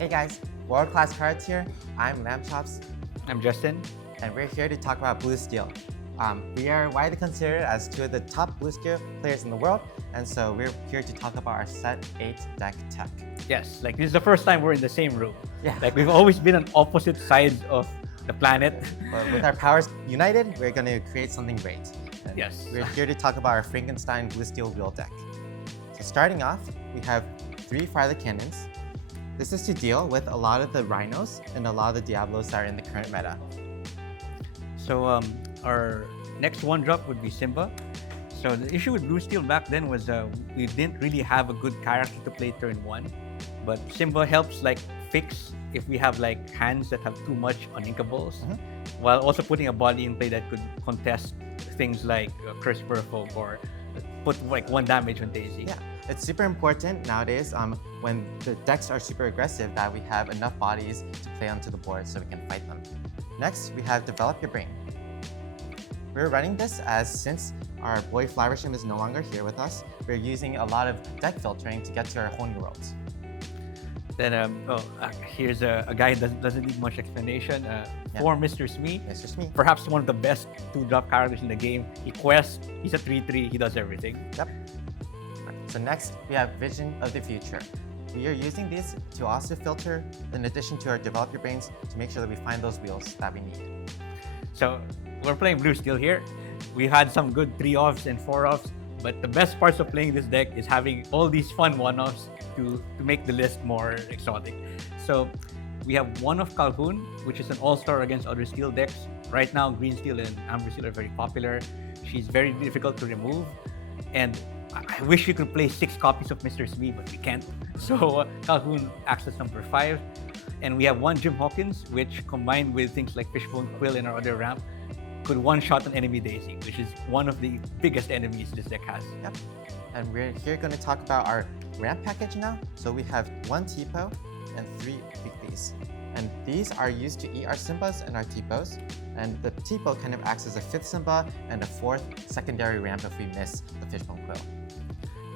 Hey guys, World Class Cards here. I'm Lamb Chops, I'm Justin. and we're here to talk about Blue Steel. We are widely considered as two of the top Blue Steel players in the world, and so we're here to talk about our Set 8 deck tech. Yes, like this is the first time we're in the same room. Yeah. Like we've always been on opposite sides of the planet. But with our powers united, we're going to create something great. And Yes. We're here to talk about our Frankenstein Blue Steel wheel deck. So starting off, we have 3 Fire the Cannons. This is to deal with a lot of the Rhinos and a lot of the Diablos that are in the current meta. So our next one drop would be Simba. So the issue with Blue Steel back then was we didn't really have a good character to play turn 1. But Simba helps like fix if we have like hands that have too much uninkables, while also putting a body in play that could contest things like Curse Merfolk or put like 1 damage on Daisy. Yeah, it's super important nowadays when the decks are super aggressive that we have enough bodies to play onto the board so we can fight them. Next, we have Develop Your Brain. We're running this as since our boy Flaversham is no longer here with us, we're using a lot of deck filtering to get to our whole new worlds. Then here's a guy that doesn't need much explanation. For Mr. Smee. Mr. Smee. Perhaps one of the best 2-drop characters in the game. He quests, he's a 3/3, he does everything. Yep. So next, we have Vision of the Future. We are using these to also filter, in addition to our Develop Your Brains, to make sure that we find those wheels that we need. So we're playing Blue Steel here. We had some good 3-offs and 4-offs, but the best parts of playing this deck is having all these fun 1-offs to make the list more exotic. So we have 1 of Calhoun, which is an all-star against other steel decks. Right now, Green Steel and Amber Steel are very popular. She's very difficult to remove. And I wish we could play 6 copies of Mr. Smee, but we can't. So Calhoun acts as number 5. And we have 1 Jim Hawkins, which combined with things like Fishbone Quill and our other ramp, could one-shot an enemy Daisy, which is one of the biggest enemies this deck has. Yep. And we're here going to talk about our ramp package now. So we have 1 Tipo and 3 Weeklies. And these are used to eat our Simbas and our Tipos. And the Tipo kind of acts as a 5th Simba and a 4th secondary ramp if we miss the Fishbone Quill.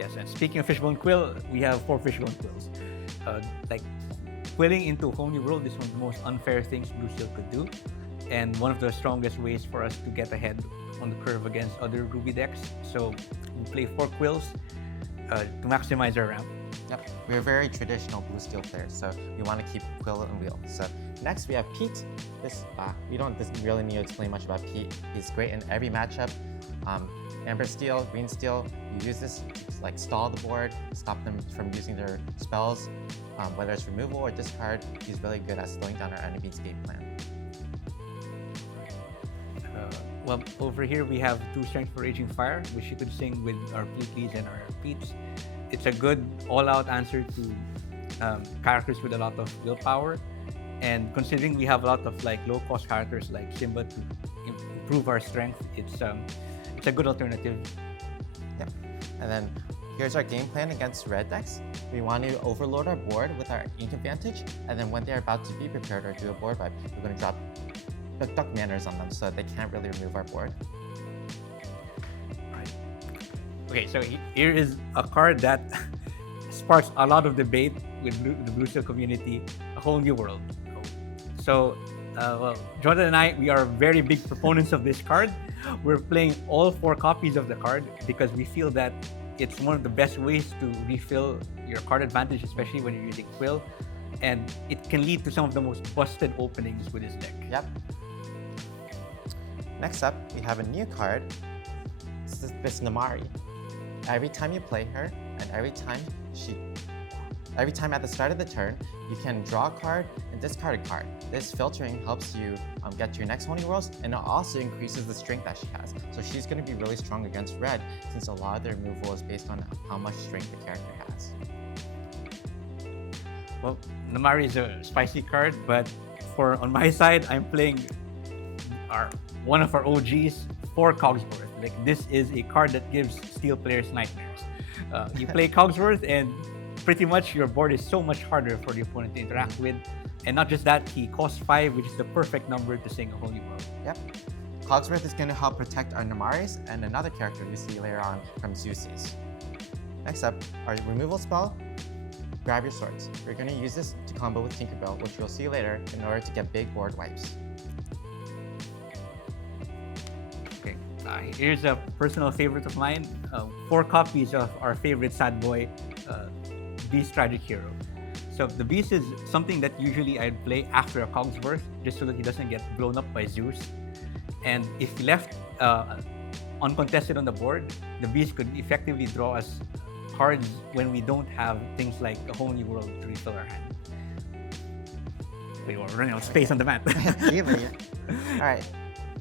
Yes, and speaking of Fishbone Quill, we have 4 Fishbone Quills. Like, quilling into a whole new world is one of the most unfair things Blue Steel could do, and one of the strongest ways for us to get ahead on the curve against other Ruby decks. So we play 4 Quills to maximize our ramp. Yep, we're very traditional Blue Steel players, so we want to keep Quill and Wheel. So next we have Pete. We don't really need to explain much about Pete. He's great in every matchup. Amber Steel, Green Steel, you use this to like stall the board, stop them from using their spells. Whether it's removal or discard, he's really good at slowing down our enemy's game plan. Well, over here we have 2 Strength for Raging Fire, which you could sing with our Pleaties and our Peeps. It's a good all-out answer to characters with a lot of willpower. And considering we have a lot of like low-cost characters like Simba to improve our strength, it's a good alternative. Yep. And then here's our game plan against red decks. We want to overload our board with our Ink Advantage, and then when they're about to be prepared or do a board wipe, we're going to drop the duck manners on them so that they can't really remove our board. Right. Okay, so here is a card that sparks a lot of debate with the Blue Steel community, A Whole New World. So, well, Jonathan and I, we are very big proponents of this card. We're playing all 4 copies of the card because we feel that it's one of the best ways to refill your card advantage, especially when you're using Quill. And it can lead to some of the most busted openings with this deck. Yep. Next up, we have a new card. This Namari. Every time you play her, and every time at the start of the turn, you can draw a card and discard a card. This filtering helps you get to your next Holy Worlds, and it also increases the strength that she has. So she's going to be really strong against red, since a lot of their removal is based on how much strength the character has. Well, Namari is a spicy card, but on my side, I'm playing one of our OGs, 4 Cogsworth. Like, this is a card that gives Steel players nightmares. You play Cogsworth, and pretty much your board is so much harder for the opponent to interact with. And not just that, he costs 5, which is the perfect number to sing A Whole New World. Yep. Cogsworth is going to help protect our Namaris and another character we see later on from Zeus's. Next up, our removal spell grab your swords. We're going to use this to combo with Tinkerbell, which you'll see later, in order to get big board wipes. Okay, here's a personal favorite of mine. 4 copies of our favorite sad boy, Beast Tragic Hero. So the Beast is something that usually I'd play after a Cogsworth, just so that he doesn't get blown up by Zeus. And if left uncontested on the board, the Beast could effectively draw us cards when we don't have things like a whole new world to refill our hand. Wait, we're running out of space on the mat. Alright,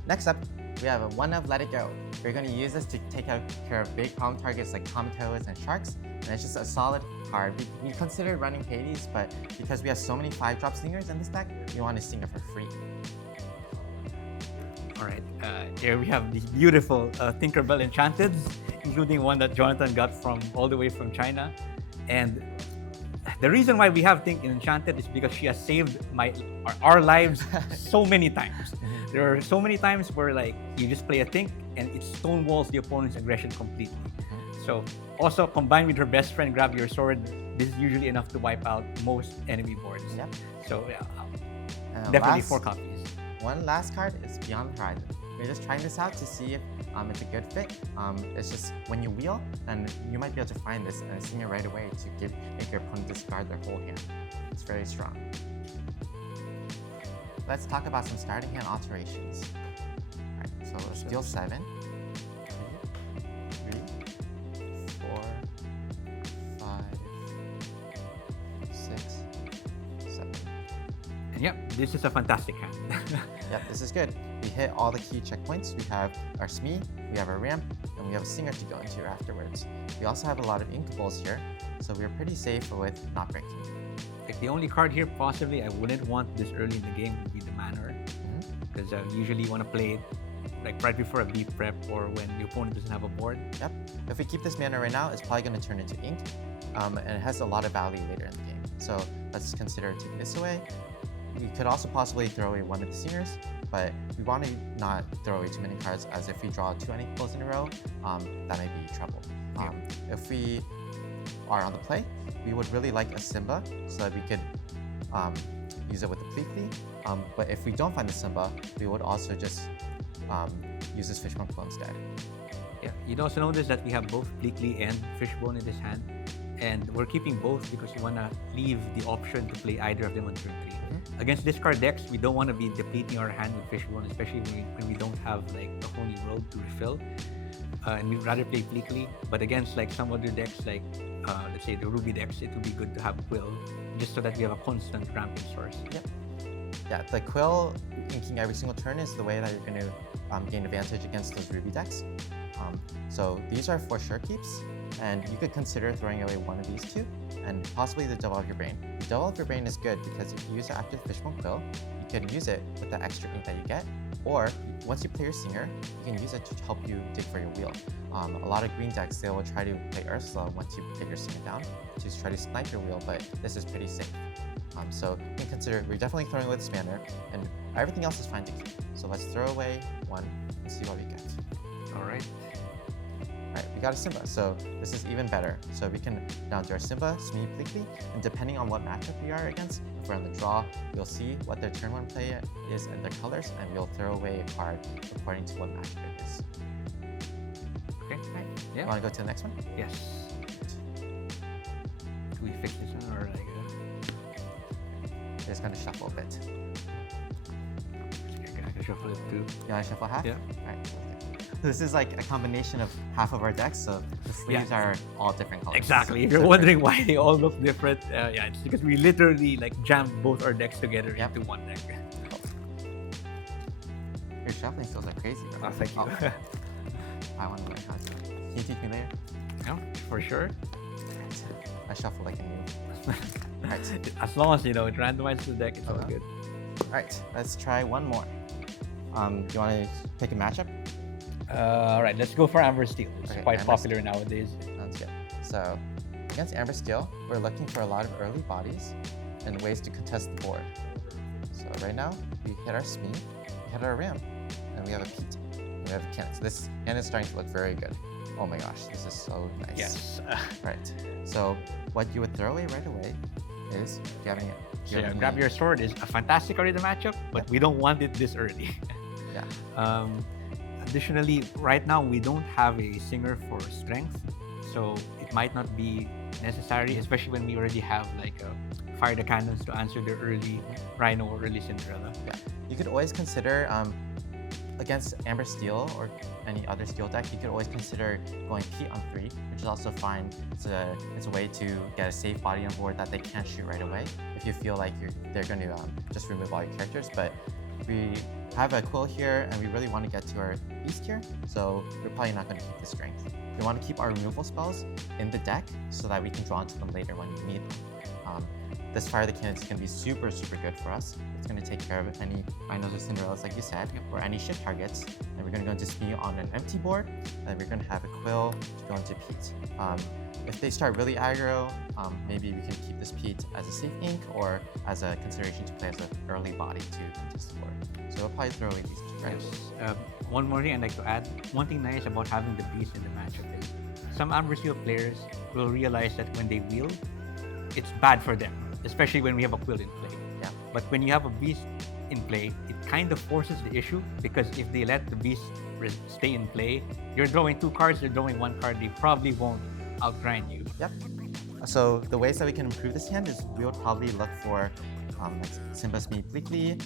next up, we have a 1-of Let It Go. We're going to use this to take care of big problem targets like Comatose and Sharks, and it's just a solid card. We considered running Hades, but because we have so many 5-drop singers in this deck, we want to sing it for free. Alright, here we have these beautiful Tinkerbell Enchanteds, including one that Jonathan got from all the way from China. And the reason why we have Tink Enchanted is because she has saved our lives so many times. There are so many times where like you just play a Tink and it stonewalls the opponent's aggression completely. So also combined with her best friend, Grab Your Sword, this is usually enough to wipe out most enemy boards. Yep. So yeah, definitely 4 copies. One last card is Beyond the Horizon. We're just trying this out to see if it's a good fit. It's just when you wheel, then you might be able to find this and sing it right away to make your opponent discard their whole hand. It's very strong. Let's talk about some starting hand alterations. Alright, so let's deal 7. 3, 4, 5, 6, 7. And yep, this is a fantastic hand. Yep, this is good. We hit all the key checkpoints. We have our Smee, we have our ramp, and we have a singer to go into afterwards. We also have a lot of Inkables here, so we're pretty safe with not breaking. Like the only card here possibly I wouldn't want this early in the game would be the Manor, because I usually want to play it like right before a beat prep or when the opponent doesn't have a board. Yep. If we keep this Manor right now, it's probably going to turn into ink, and it has a lot of value later in the game. So let's consider taking this away. We could also possibly throw away one of the singers, but we want to not throw away too many cards, as if we draw 2 Inkables in a row, that might be trouble. If we are on the play, we would really like a Simba so that we could use it with the Pleakley. But if we don't find the Simba, we would also just use this Fishbone Quill instead. Yeah, you'd also notice that we have both Pleakley and Fishbone in this hand, and we're keeping both because we want to leave the option to play either of them on turn 3. Against discard decks, we don't want to be depleting our hand with Fishbone, especially when we don't have like a Holy World to refill. And we'd rather play Pleakley. But against like some other decks, like let's say the Ruby decks, it would be good to have Quill, just so that we have a constant ramping source. Yep. Yeah, the Quill inking every single turn is the way that you're going to gain advantage against those Ruby decks. So these are for sure keeps, and you could consider throwing away one of these 2, and possibly the Double of Your Brain. The Double of Your Brain is good because if you use the active Fishbone Quill, you can use it with the extra ink that you get, or once you play your Singer, you can use it to help you dig for your wheel. A lot of green decks, they will try to play Ursula once you get your Singer down to try to snipe your wheel, but this is pretty safe. So you can consider, we're definitely throwing away this Manor, and everything else is fine to keep. So let's throw away 1 and see what we get. Alright. Alright, we got a Simba, so this is even better. So we can now do our Simba, Smee, Pleakley, and depending on what matchup we are against, if we're on the draw, we'll see what their turn 1 play is and their colors, and we'll throw away a card according to what matchup it is. Okay. Right. Yeah. Want to go to the next one? Yes. Do we fix this one or like? We're just going to shuffle a bit. I can shuffle it too. You want to shuffle half? Yeah. Alright. This is like a combination of half of our decks, so the sleeves are all different colors. Exactly. If you're wondering why they all look different, yeah, it's because we literally like jammed both our decks together into one deck. Your shuffling skills are crazy, bro. Oh, thank you. I want to learn how to. Can you teach me later? Yeah, for sure. I shuffle like a noob. Alright. As long as you know it randomizes the deck, it's all good. Alright, let's try one more. Do you want to pick a matchup? Alright, let's go for Amber Steel. It's quite Amber popular nowadays. Sounds good. So, against Amber Steel, we're looking for a lot of early bodies and ways to contest the board. So right now, we hit our Smee, we hit our Ram, and we have a Pete, and we have a Cannon. So this hand is starting to look very good. Oh my gosh, this is so nice. Yes. Right. So what you would throw away right away is grabbing it. So yeah, grab your sword is a fantastic card in the matchup, but we don't want it this early. Yeah. Additionally, right now we don't have a singer for strength, so it might not be necessary, especially when we already have like fire the cannons to answer the early Rhino or early Cinderella. Yeah. You could always consider against Amber Steel or any other steel deck, you could always consider going Pete on 3, which is also fine. It's a way to get a safe body on board that they can't shoot right away if you feel like they're going to just remove all your characters. But we have a Quill here, and we really want to get to our Beast here, so we're probably not going to keep the Strength. We want to keep our removal spells in the deck so that we can draw into them later when we need them. This Fire the Cannons is going to be super, super good for us. It's going to take care of any Rhinos or Cinderellas, like you said, or any ship targets. And we're going to go into Smee on an empty board, and we're going to have a Quill to go into Pete. If they start really aggro, maybe we can keep this Pete as a safe ink or as a consideration to play as an early body to contest the board. So we'll probably throw away these two, right? Yes. One more thing I'd like to add. One thing nice about having the Beast in the matchup is some Amber Steel players will realize that when they wheel, it's bad for them, especially when we have a Quill in play. Yeah. But when you have a Beast in play, it kind of forces the issue, because if they let the Beast stay in play, you're drawing 2 cards, they're drawing 1 card, they probably won't outgrind you. Yep. So the ways that we can improve this hand is we would probably look for like Simba Smee Bleakly,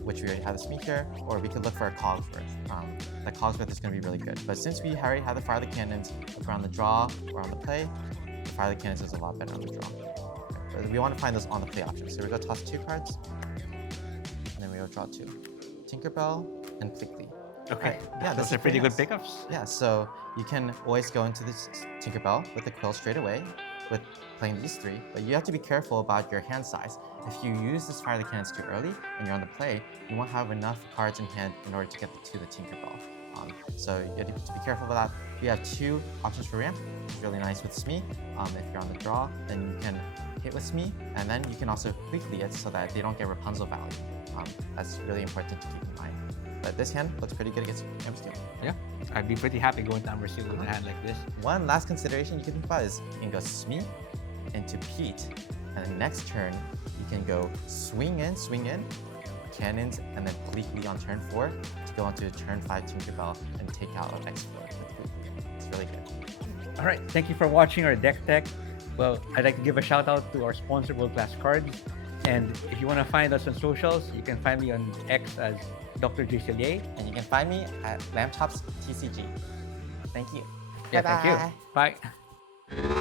which we already have the Smee here, or we could look for a Cogsworth. The Cogsworth is going to be really good. But since we already have the Fire the Cannons, if we're on the draw or on the play, the Fire the Cannons is a lot better on the draw. But we want to find those on the play options. So we're going to toss 2 cards, and then we will draw 2. Tinkerbell and Bleakly. Okay, yeah, those are pretty good pickups. Yeah, so you can always go into this Tinkerbell with the Quill straight away with playing these 3, but you have to be careful about your hand size. If you use this Fire the Cannons too early and you're on the play, you won't have enough cards in hand in order to get to the Tinkerbell. So you have to be careful about that. We have 2 options for ramp, which is really nice with Smee. If you're on the draw, then you can hit with Smee, and then you can also Bleakly it so that they don't get Rapunzel value. That's really important to keep in mind. But this hand looks pretty good against Amber Steel. Yeah, I'd be pretty happy going to Amber Steel with a hand like this. One last consideration you can think about is you can go Smee into Pete, and then next turn you can go swing in, Cannons, and then Bleakly on turn 4 to go onto turn 5 Tinkerbell and take out an X4 with Bleakly. It's really good. All right, thank you for watching our deck tech. Well, I'd like to give a shout out to our sponsor, World Class Cards. And if you want to find us on socials, you can find me on X as Dr. J. Cillier. And you can find me at Lamb Chops TCG. Thank you. Yeah, Bye-bye. thank you. Bye.